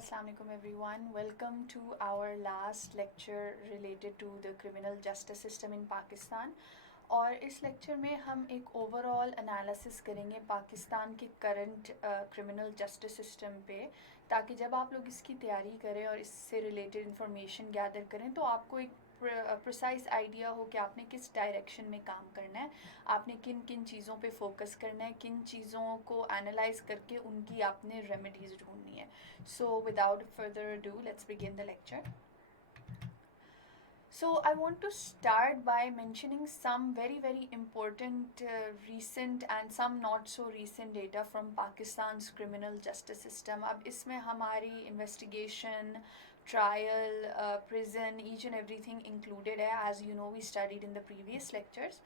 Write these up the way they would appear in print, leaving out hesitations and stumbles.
Assalamu alaikum everyone. Welcome to our last lecture related to the criminal justice system in Pakistan. और इस लेक्चर में हम एक overall analysis करेंगे पाकिस्तान के करंट क्रिमिनल जस्टिस सिस्टम पे, ताकि जब आप लोग इसकी तैयारी करें और इससे रिलेटेड इंफॉर्मेशन गैदर करें तो आपको एक प्रिसाइज आइडिया हो कि आपने किस डायरेक्शन में काम करना है, आपने किन किन चीज़ों पे फोकस करना है, किन चीज़ों को एनालाइज करके उनकी आपने रेमेडीज़ ढूंढनी है. So without further do let's begin the lecture. So, I want to start by mentioning some very important recent and some not so recent data from Pakistan's criminal justice system. अब इसमें हमारी investigation, trial, prison, each and everything included है, as you know we studied in the previous lectures.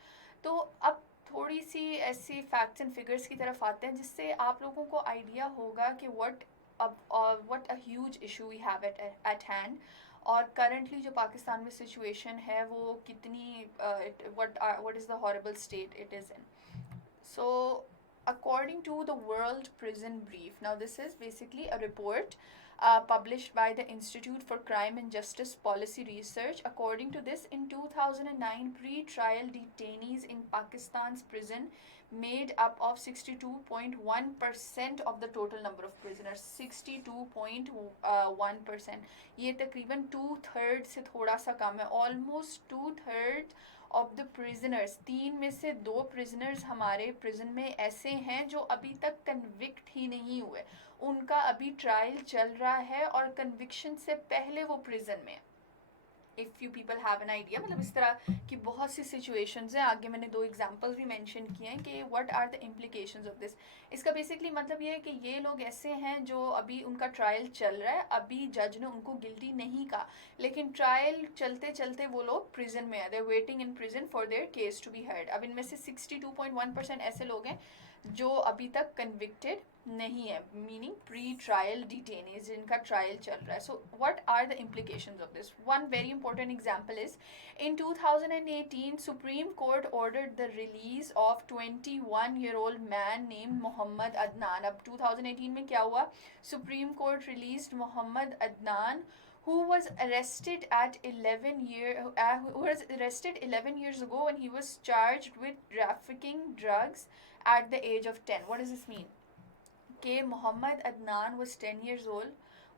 तो अब थोड़ी सी ऐसी facts and figures की तरफ आते हैं जिससे आप लोगों को idea होगा कि what a huge issue we have at hand. और करंटली जो पाकिस्तान में सिचुएशन है वो कितनी what is the horrible state it is in. So according to the World Prison Brief, now this is basically a report published by the Institute for Crime and Justice Policy Research. According to this, in 2009, pre-trial detainees in Pakistan's prison made up of 62.1% of the total number of prisoners. 62.1%. ये तकरीबन 2/3 से थोड़ा सा कम है. Almost 2/3 of the prisoners, 3 में से 2 प्रिजनर्स हमारे प्रिजन में ऐसे हैं जो अभी तक कन्विक्ट ही नहीं हुए, उनका अभी ट्रायल चल रहा है और कन्विक्शन से पहले वो प्रिजन में. If you people have an idea, मतलब इस तरह की बहुत सी सिचुएशंस हैं. आगे मैंने 2 एग्जांपल्स भी मेंशन किए हैं कि what are the implications of this. इसका बेसिकली मतलब ये है कि ये लोग ऐसे हैं जो अभी उनका ट्रायल चल रहा है, अभी जज ने उनको गिल्टी नहीं कहा, लेकिन ट्रायल चलते चलते वो लोग प्रिजन में है, they waiting in prison for their case to be heard. अब इनमें से 62.1% ऐसे लोग हैं जो अभी तक कन्विक्टेड नहीं है, मीनिंग प्री ट्रायल डिटेनीज जिनका ट्रायल चल रहा है. So what are the implications of this? One very important example is in 2018 Supreme Court ordered the release of 21-year-old man named Mohammad Adnan. अब 2018 में क्या हुआ? Supreme Court released Mohammad Adnan, who was arrested 11 years ago when he was charged with trafficking drugs at the age of 10. What does this mean? कि मोहम्मद अदनान was 10 years old,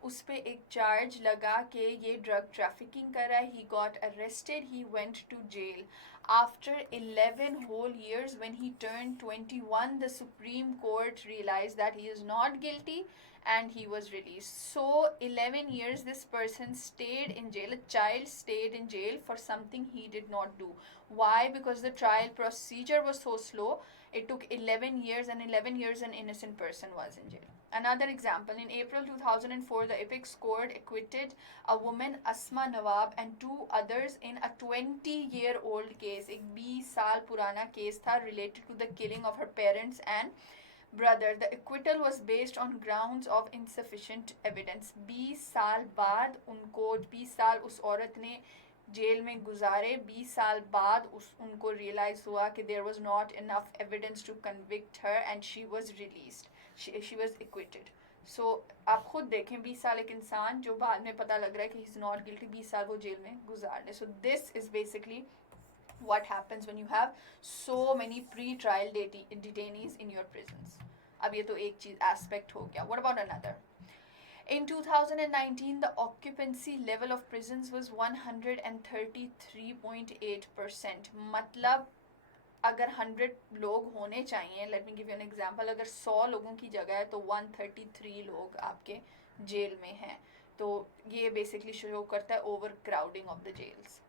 उस पर एक चार्ज लगा कि ये ड्रग ट्रैफिकिंग कर रहा है. He got arrested, he went to jail. After 11 whole years, when he turned 21, the Supreme Court realized that he is not guilty and he was released. So 11 years this person stayed in jail, a child stayed in jail for something he did not do. Why? Because the trial procedure was so slow. It took 11 years, and 11 years an innocent person was in jail. Another example, in April 2004, the Apex Court acquitted a woman, Asma Nawab, and 2 others in a 20-year-old case. एक 20 साल पुराना केस था related to the killing of her parents and brother. The acquittal was based on grounds of insufficient evidence. 20 साल बाद उनको, 20 साल उस औरत ने जेल में गुजारे. 20 साल बाद उनको रियलाइज हुआ कि there was not enough evidence to convict her and she was released, she was acquitted. So आप खुद देखें, 20 साल एक इंसान जो बाद में पता लग रहा है कि ही इज़ नॉट गिल्टी, 20 साल वो जेल में गुजार ले. So this is basically what happens when you have so many pre-trial detainees in your prisons. अब ये तो एक चीज़ एस्पेक्ट हो गया. What about another? In 2019, the occupancy level of prisons was 133.8%. मतलब अगर 100 लोग होने चाहिए, let me give you an example, अगर 100 लोगों की जगह है तो 133 लोग आपके जेल में हैं. तो ये बेसिकली शो करता है over crowding of the jails.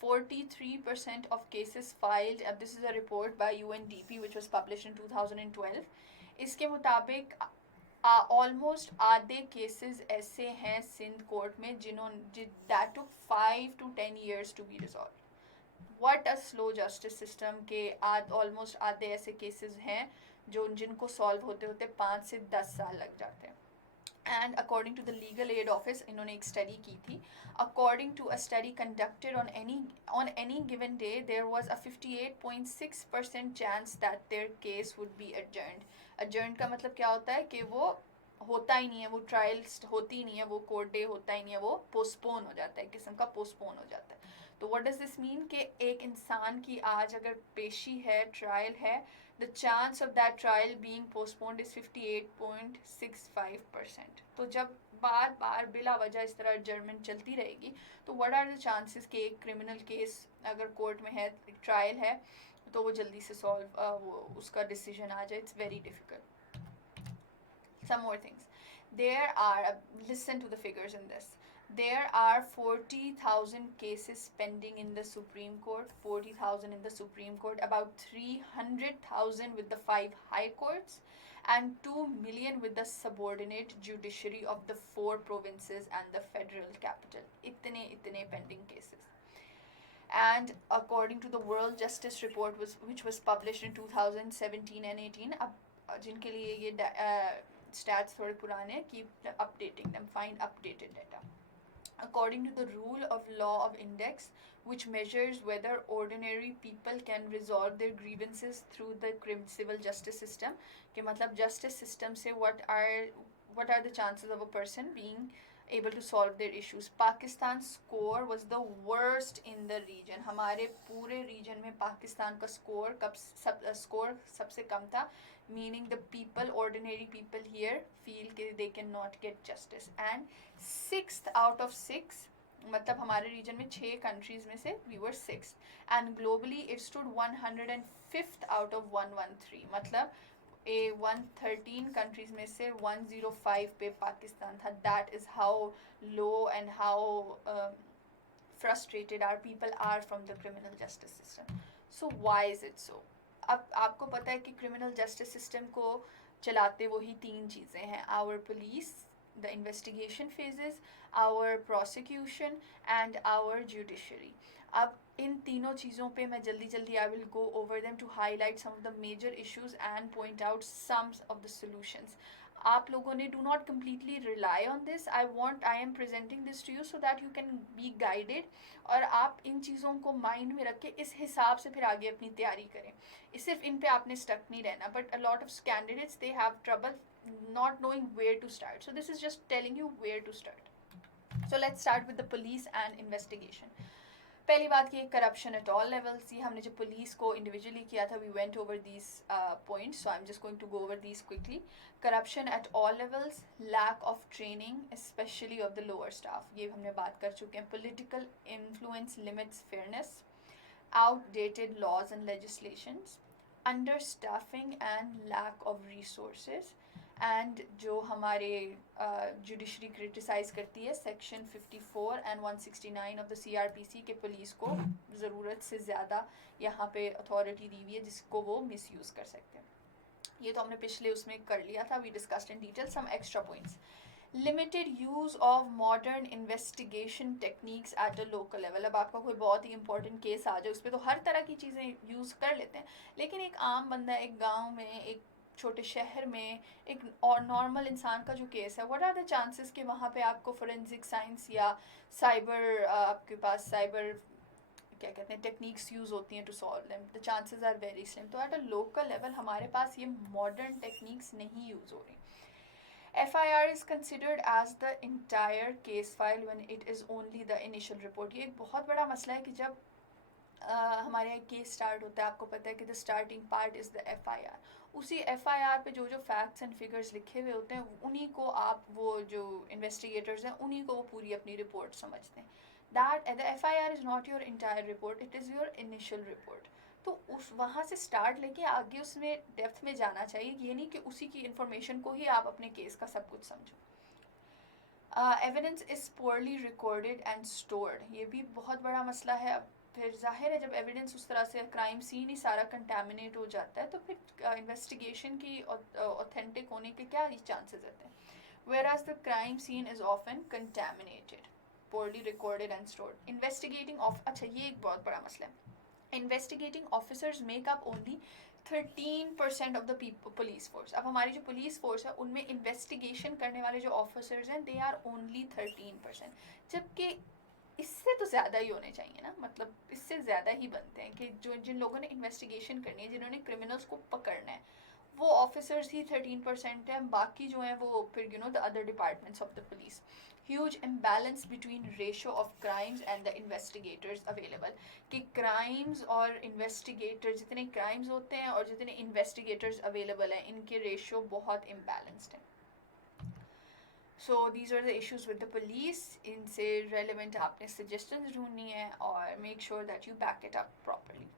43% of cases filed, this is a report by UNDP which was published in 2012. इसके मुताबिक ऑलमोस्ट आधे केसेस ऐसे हैं सिंध कोर्ट में दैट टुक 5 to 10 years to be resolved. What a slow justice system के ऑलमोस्ट आधे ऐसे केसेस हैं जिनको सॉल्व होते होते 5 से 10 साल लग जाते हैं. And according to the Legal Aid Office, इन्होंने एक स्टडी की थी. According to a study conducted on any given day, there was a 58.6% chance that their case would be adjourned. Adjourned का मतलब क्या होता है कि वो होता ही नहीं है, वो ट्रायल होती ही नहीं है, वो कोर्ट डे होता ही नहीं है, वो पोस्टपोन हो जाता है, किस्म का पोस्टपोन हो जाता है. तो व्हाट डज दिस मीन कि एक इंसान की आज अगर पेशी है, ट्रायल है, the chance of that trial being postponed is 58.65%. तो जब बार बार बिला वजह इस तरह जजमेंट चलती रहेगी, तो व्हाट आर द चांसेस कि एक क्रिमिनल केस अगर कोर्ट में है, एक ट्रायल है, तो वो जल्दी से सॉल्व वो उसका डिसीजन आ जाए. It's very difficult. Some more things. There are, listen to the figures in this. There are 40,000 cases pending in the Supreme Court, 40,000 in the Supreme Court, about 300,000 with the 5 high courts, and 2 million with the subordinate judiciary of the 4 provinces and the federal capital. Itne pending cases. And according to the World Justice Report, which was published in 2017 and 18, अब जिनके लिए ये stats थोड़े पुराने, keep updating them, find updated data. According to the rule of law of index, which measures whether ordinary people can resolve their grievances through the civil justice system, कि मतलब justice system से what are the chances of a person being able to solve their issues. Pakistan's score was the worst in the region. हमारे पूरे region में पाकिस्तान का score सबसे कम था, meaning the people, ordinary people here feel that they cannot get justice. And 6th out of 6, मतलब हमारे region में 6 countries में से we were 6th, and globally it stood 105th out of 113. मतलब 113 countries में से 105 पे पाकिस्तान था. That is how low and how frustrated our people are from the criminal justice system. So why is it so? अब आपको पता है कि criminal justice system को चलाते वही 3 चीज़ें हैं: our police, the investigation phases, our prosecution, and our judiciary. अब इन तीनों चीज़ों पे मैं जल्दी I will go over them to highlight some of the major issues and point out some of the solutions. आप लोगों ने do not completely rely on this. I am presenting this to you so that you can be guided, और आप इन चीज़ों को माइंड में रख के इस हिसाब से फिर आगे अपनी तैयारी करें. सिर्फ इन पे आपने stuck नहीं रहना. But a lot of candidates, they have trouble not knowing where to start. So this is just telling you where to start. So let's start with the police and investigation. पहली बात की करप्शन एट ऑल लेवल्स. ये हमने जब पुलिस को individually किया था, we went over these points, so I am just going to go over these quickly. Corruption at all levels, lack of training specially of the lower staff, ये हमने बात कर चुके हैं. Political influence limits fairness, outdated laws and legislations, understaffing and lack of resources, and जो हमारे judiciary criticize करती है section 54 and 169 of the CRPC के पुलिस को ज़रूरत से ज़्यादा यहाँ पे अथॉरिटी दी हुई है जिसको वो मिसयूज़ कर सकते हैं. ये तो हमने पिछले उसमें कर लिया था. We discussed in detail some extra points. Limited use of modern investigation techniques at a local level. अब आपका कोई बहुत ही इंपॉर्टेंट केस आ जाए, उस पर तो हर तरह की चीज़ें यूज़ कर लेते हैं, लेकिन एक आम बंदा एक गाँव में, एक छोटे शहर में, एक और नॉर्मल इंसान का जो केस है, व्हाट आर द चांसेस कि वहाँ पे आपको फोरेंसिक साइंस या साइबर आपके पास साइबर क्या कहते हैं टेक्निक्स यूज़ होती हैं to solve them. The chances are very slim. तो एट अ लोकल लेवल हमारे पास ये मॉडर्न टेक्निक्स नहीं यूज़ हो रही. FIR is considered as the entire case file when it is only the initial report. ये एक बहुत बड़ा मसला है कि जब हमारे यहाँ केस स्टार्ट होता है, आपको पता है कि the starting part is the FIR. उसी FIR पे जो फैक्ट्स एंड फिगर्स लिखे हुए होते हैं, उन्हीं को आप, वो जो इन्वेस्टिगेटर्स हैं, उन्हीं को वो पूरी अपनी रिपोर्ट समझते हैं. That the FIR is not your entire report, it is your initial report. तो उस वहाँ से स्टार्ट लेके आगे उसमें डेप्थ में जाना चाहिए. ये नहीं कि उसी की इन्फॉर्मेशन को ही आप अपने केस का सब कुछ समझो. Evidence is poorly recorded and stored. ये भी बहुत बड़ा मसला है. फिर जाहिर है जब एविडेंस उस तरह से क्राइम सीन ही सारा कंटेमिनेट हो जाता है, तो फिर इन्वेस्टिगेशन की ऑथेंटिक होने के क्या चांसेस रहते हैं. whereas the crime scene is often contaminated, poorly recorded and stored. Investigating of अच्छा ये एक बहुत बड़ा मसला है. Investigating officers make up only 13% of the police force. अब हमारी जो police force है उनमें investigation करने वाले जो officers हैं they are only 13%. जबकि इससे तो ज़्यादा ही होने चाहिए ना, मतलब इससे ज़्यादा ही बनते हैं कि जो जिन लोगों ने इन्वेस्टिगेशन करनी है, जिन्होंने क्रिमिनल्स को पकड़ना है, वो ऑफिसर्स ही 13% हैं, बाकी जो हैं वो फिर the other departments of the police. Huge imbalance between ratio of crimes and the investigators available. कि क्राइम्स और इन्वेस्टिगेटर, जितने क्राइम्स होते हैं और जितने इन्वेस्टिगेटर्स अवेलेबल हैं, इनके रेशो बहुत इम्बैलेंस्ड हैं. So these are the issues with the police. इनसे रेलिवेंट आपने सजेशंस ढूंढनी है और make sure that you back it up properly.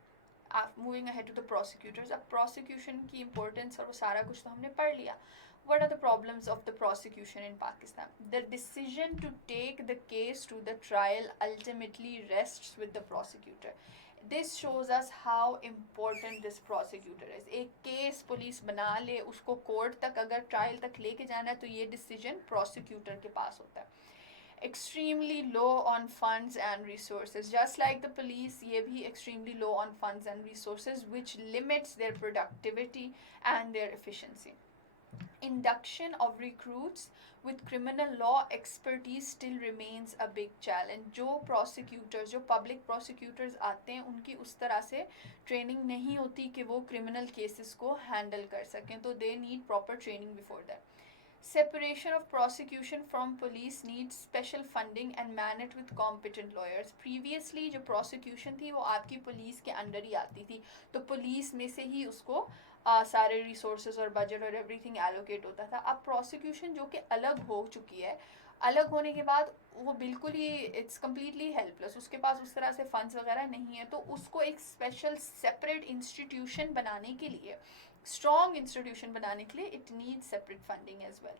आप moving ahead to the prosecutors. अब प्रोसिक्यूशन की इंपॉर्टेंस और वो सारा कुछ तो हमने पढ़ लिया. What are the problems of the prosecution in Pakistan? The decision to take the case to the trial ultimately rests with the prosecutor. This shows us how important this prosecutor is. एक case police बना ले, उसको कोर्ट तक अगर ट्रायल तक लेके जाना है तो ये डिसीजन प्रोसिक्यूटर के पास होता है. Extremely low on funds and resources. Just like the police, ये भी extremely low on funds and resources, which limits their productivity and their efficiency. Induction of recruits with criminal law expertise still remains a big challenge. जो prosecutors, जो public prosecutors आते हैं, उनकी उस तरह से training नहीं होती कि वो criminal cases को handle कर सकें, तो they need proper training before that. Separation of prosecution from police needs special funding and managed with competent lawyers. Previously जो prosecution थी वो आपकी पुलिस के अंडर ही आती थी, तो पुलिस में से ही उसको सारे रिसोर्सेज और बजट और एवरीथिंग एलोकेट होता था. अब प्रोसिक्यूशन जो कि अलग हो चुकी है, अलग होने के बाद वो बिल्कुल ही इट्स कम्प्लीटली हेल्पलेस. उसके पास उस तरह से फंड्स वगैरह नहीं है, तो उसको एक स्पेशल सेपरेट इंस्टीट्यूशन बनाने के लिए, स्ट्रॉन्ग इंस्टीट्यूशन बनाने के लिए, it need separate funding as well.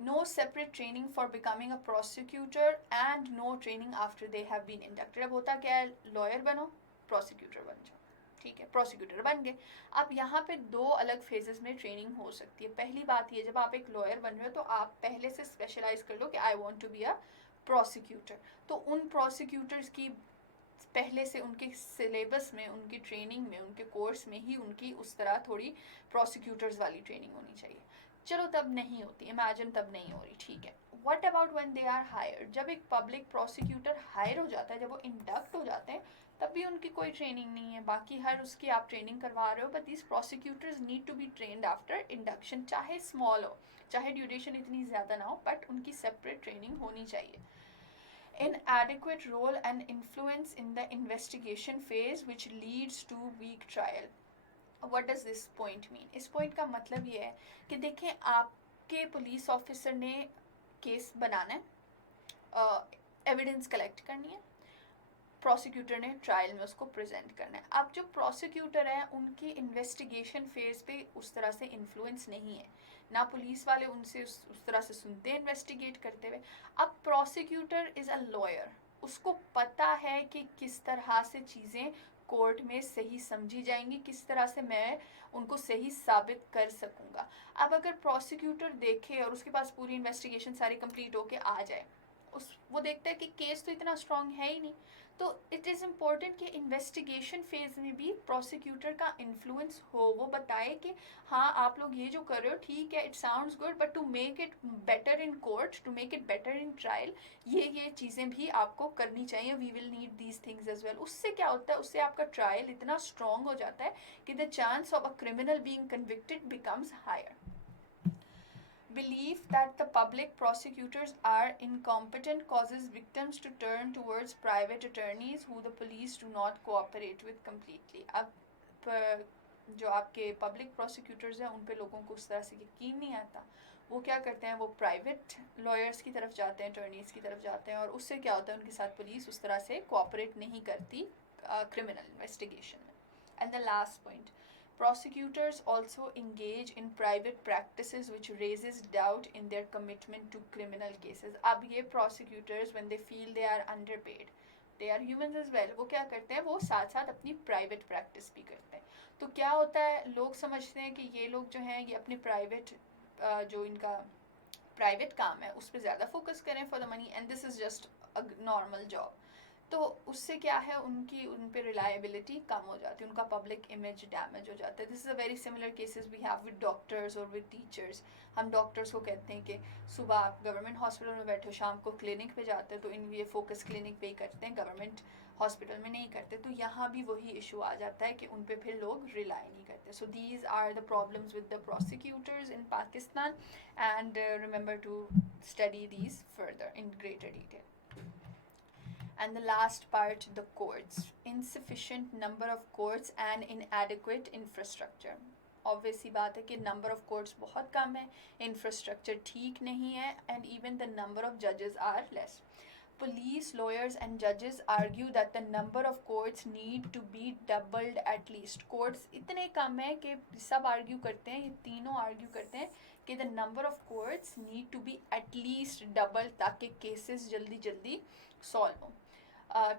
No separate training for becoming a prosecutor and no training after they have been inducted. अब होता क्या है, लॉयर बनो, प्रोसिक्यूटर बन जाओ. ठीक है, प्रोसिक्यूटर बन गए. अब यहाँ पे दो अलग फेजेस में ट्रेनिंग हो सकती है. पहली बात ये, जब आप एक लॉयर बन रहे हो तो आप पहले से स्पेशलाइज कर लो कि I want to be a prosecutor. तो उन प्रोसिक्यूटर्स की पहले से उनके सिलेबस में, उनकी ट्रेनिंग में, उनके कोर्स में ही उनकी उस तरह थोड़ी प्रोसिक्यूटर्स वाली ट्रेनिंग होनी चाहिए. चलो तब नहीं होती, इमेजिन तब नहीं हो रही, ठीक है. What about when they are hired? जब एक पब्लिक प्रोसिक्यूटर हायर हो जाता है, जब वो इंडक्ट हो जाते हैं, तब भी उनकी कोई ट्रेनिंग नहीं है. बाकी हर उसकी आप ट्रेनिंग करवा रहे हो, but this prosecutors need to be trained after induction. चाहे स्मॉल हो, चाहे ड्यूरेशन इतनी ज़्यादा ना हो, बट उनकी सेपरेट ट्रेनिंग होनी चाहिए. Inadequate role and influence in the investigation phase which leads to weak trial. What does this point mean? इस पॉइंट का मतलब ये है कि देखें, आपके पुलिस ऑफिसर ने केस बनाना है, एविडेंस कलेक्ट करनी है, प्रोसिक्यूटर ने ट्रायल में उसको प्रेजेंट करना है. अब जो प्रोसिक्यूटर है, उनकी इन्वेस्टिगेशन फेज पे उस तरह से इन्फ्लुएंस नहीं है, ना पुलिस वाले उनसे उस तरह से सुनते हैं इन्वेस्टिगेट करते हुए. अब प्रोसिक्यूटर इज़ अ लॉयर, उसको पता है कि किस तरह से चीज़ें कोर्ट में सही समझी जाएंगी, किस तरह से मैं उनको सही साबित कर सकूंगा. अब अगर प्रोसिक्यूटर देखे और उसके पास पूरी इन्वेस्टिगेशन सारी कंप्लीट होके आ जाए, वो देखता है कि केस तो इतना स्ट्रांग है ही नहीं, तो इट इज़ इम्पोर्टेंट कि इन्वेस्टिगेशन फेज में भी प्रोसिक्यूटर का इन्फ्लुएंस हो. वो बताए कि हाँ, आप लोग ये जो कर रहे हो ठीक है, it sounds good, but to make it better in court, to make it better in trial, ये चीज़ें भी आपको करनी चाहिए. We will need these things as well. उससे क्या होता है, उससे आपका ट्रायल इतना स्ट्रॉन्ग हो जाता है कि the chance of a criminal being convicted becomes higher. Belief that the public prosecutors are incompetent causes victims to turn towards private attorneys who the police do not cooperate with completely. अब जो आपके public prosecutors हैं, उन पे लोगों को उस तरह से यकीन नहीं आता. वो क्या करते हैं, वो प्राइवेट लॉयर्स की तरफ जाते हैं, अटर्नीज़ की तरफ जाते हैं, और उससे क्या होता है, उनके साथ पुलिस उस तरह से कोऑपरेट नहीं करती क्रिमिनल इन्वेस्टिगेशन में. And the last point, prosecutors also engage in private practices which raises doubt in their commitment to criminal cases. अब ये prosecutors, when they feel they are underpaid, they are humans as well, वो क्या करते हैं, वो साथ साथ अपनी private practice भी करते हैं. तो क्या होता है, लोग समझते हैं कि ये लोग जो हैं ये अपनी private जो इनका प्राइवेट काम है उस पर ज़्यादा फोकस करें for the money, and this is just a normal job. तो उससे क्या है, उन पे रिलायबिलिटी कम हो जाती है, उनका पब्लिक इमेज डैमेज हो जाता है. This is a very similar cases we have with doctors और विद टीचर्स. हम डॉक्टर्स को कहते हैं कि सुबह आप गवर्नमेंट हॉस्पिटल में बैठे हो, शाम को क्लिनिक पे जाते हैं, तो इन ये फोकस क्लिनिक पे ही करते हैं, गवर्नमेंट हॉस्पिटल में नहीं करते. तो यहाँ भी वही इशू आ जाता है कि उन पे फिर लोग रिलाई नहीं करते. So these are the problems with the prosecutors in Pakistan, and remember to study these further in greater detail. And the last part, the courts. Insufficient number of courts and inadequate infrastructure. Obviously बात है कि number of courts बहुत कम है, infrastructure ठीक नहीं है, and even the number of judges are less. Police, lawyers and judges argue that the number of courts need to be doubled at least. Courts इतने कम है कि सब argue करते हैं, ये तीनों argue करते हैं कि the number of courts need to be at least double ताकि cases जल्दी जल्दी solve हो,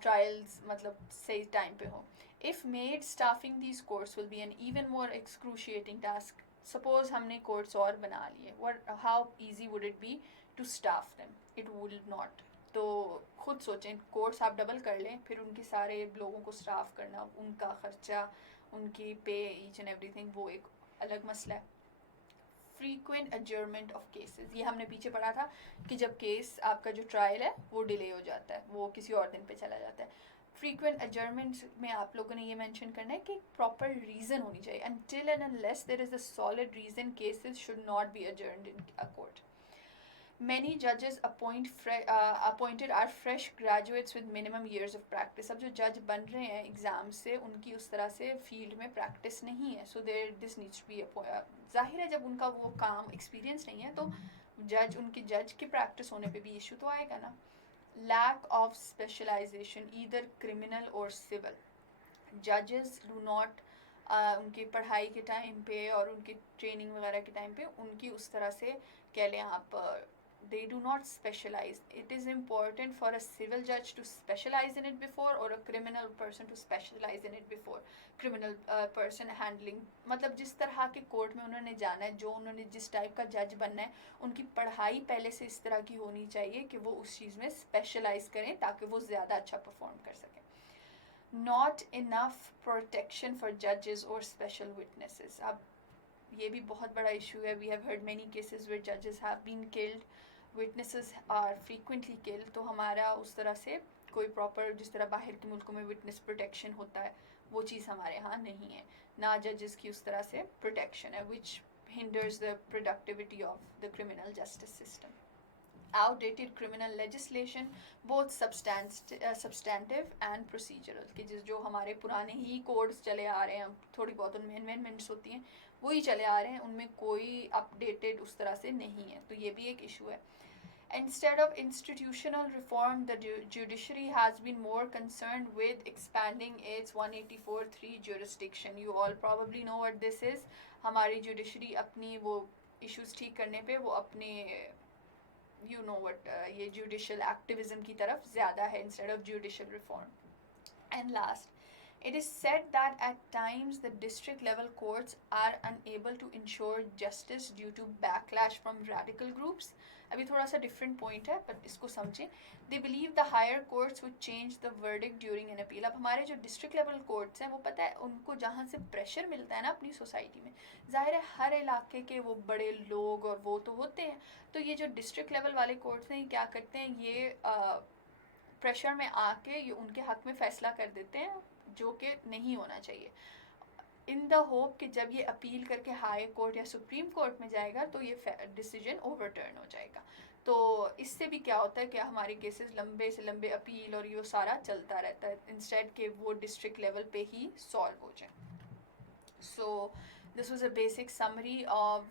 trials मतलब सही time पे हो. If made, staffing these courts will be an even more excruciating task. Suppose हमने courts और बना लिए, how easy would it be to staff them? It will not. तो खुद सोचें, कोर्स आप डबल कर लें, फिर उनके सारे लोगों को स्टाफ करना, उनका खर्चा, उनकी पे, ईच एंड एवरीथिंग, वो एक अलग मसला है. फ्रीक्वेंट अजर्नमेंट ऑफ केसेस, ये हमने पीछे पढ़ा था कि जब केस आपका जो ट्रायल है वो डिले हो जाता है, वो किसी और दिन पे चला जाता है. फ्रीक्वेंट अजर्नमेंट में आप लोगों ने ये मेंशन करना है कि प्रॉपर रीज़न होनी चाहिए. Until and unless there is a solid reason, cases should not be adjourned in a court. Many judges appointed are fresh graduates with minimum years of practice. अब जो जज बन रहे हैं एग्ज़ाम से, उनकी उस तरह से फील्ड में प्रैक्टिस नहीं है. So there this needs to be, जाहिर है जब उनका वो काम एक्सपीरियंस नहीं है तो उनके जज की प्रैक्टिस होने पे भी इशू तो आएगा ना. Lack of specialization, either criminal और सिविल. जजेस डू नॉट, उनकी पढ़ाई के टाइम पे और उनकी ट्रेनिंग वगैरह के टाइम पे उनकी उस तरह से कह लें आप, they do not specialize. It is important for a civil judge to specialize in it before, or a criminal person to specialize in it before. Criminal person handling, मतलब जिस तरह के कोर्ट में उन्होंने जाना है, जो उन्होंने जिस टाइप का जज बनना है, उनकी पढ़ाई पहले से इस तरह की होनी चाहिए कि वो उस चीज़ में स्पेशलाइज करें ताकि वो ज़्यादा अच्छा परफॉर्म कर सकें. Not enough protection for judges or special witnesses. अब ये भी बहुत बड़ा इशू है. We have heard many cases where judges have been killed, witnesses are frequently killed. तो हमारा उस तरह से कोई प्रॉपर, जिस तरह बाहर के मुल्कों में विटनेस प्रोटेक्शन होता है, वो चीज़ हमारे यहाँ नहीं है. ना जजेस की उस तरह से प्रोटेक्शन है, which hinders the productivity of the criminal justice system. Outdated criminal legislation, both substantive and procedural, कि जो हमारे पुराने ही कोड्स चले आ रहे हैं, थोड़ी बहुत उनमें अमेंडमेंट्स होती हैं, वही चले आ रहे हैं, उनमें कोई अपडेटेड उस तरह से नहीं है. तो ये भी एक इशू है. Instead of institutional reform, the judiciary has been more concerned with expanding its 184(3) jurisdiction. You all probably know what this is. हमारी judiciary अपनी वो issues ठीक करने पे वो अपने ये judicial activism की तरफ ज़्यादा है instead of judicial reform. And last, it is said that at times the district level courts are unable to ensure justice due to backlash from radical groups. अभी थोड़ा सा different point है, but इसको समझें. They believe the higher courts would change the verdict during an appeal. अब हमारे जो district level courts हैं, वो पता है उनको जहाँ से pressure मिलता है ना अपनी society में, ज़ाहिर है हर इलाके के वो बड़े लोग और वो तो होते हैं. तो ये जो district level वाले courts हैं, ये क्या करते हैं, ये प्रेशर में आके ये उनके हक में फ़ैसला कर देते हैं जो कि नहीं होना चाहिए, इन द होप कि जब ये अपील करके हाई कोर्ट या सुप्रीम कोर्ट में जाएगा तो ये डिसीजन ओवरटर्न हो जाएगा. तो इससे भी क्या होता है कि हमारे केसेस लंबे से लंबे अपील और ये सारा चलता रहता है, इंस्टेड के वो डिस्ट्रिक्ट लेवल पे ही सॉल्व हो जाए. सो this was a basic summary of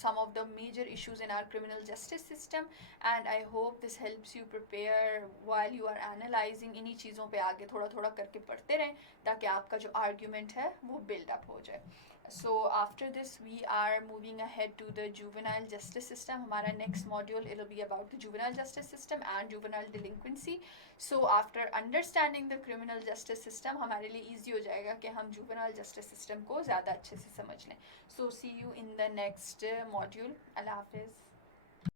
some of the major issues in our criminal justice system, and I hope this helps you prepare while you are analyzing. इन्हीं चीज़ों पे आगे थोड़ा थोड़ा करके पढ़ते रहें ताकि आपका जो argument है वो build up हो जाए. So after this we are moving ahead to the juvenile justice system. हमारा next module, it'll be about the juvenile justice system and juvenile delinquency. So after understanding the criminal justice system, हमारे लिए easy हो जाएगा कि हम juvenile justice system को ज़्यादा अच्छे से समझ लें. So see you in the next module. Allah Hafiz.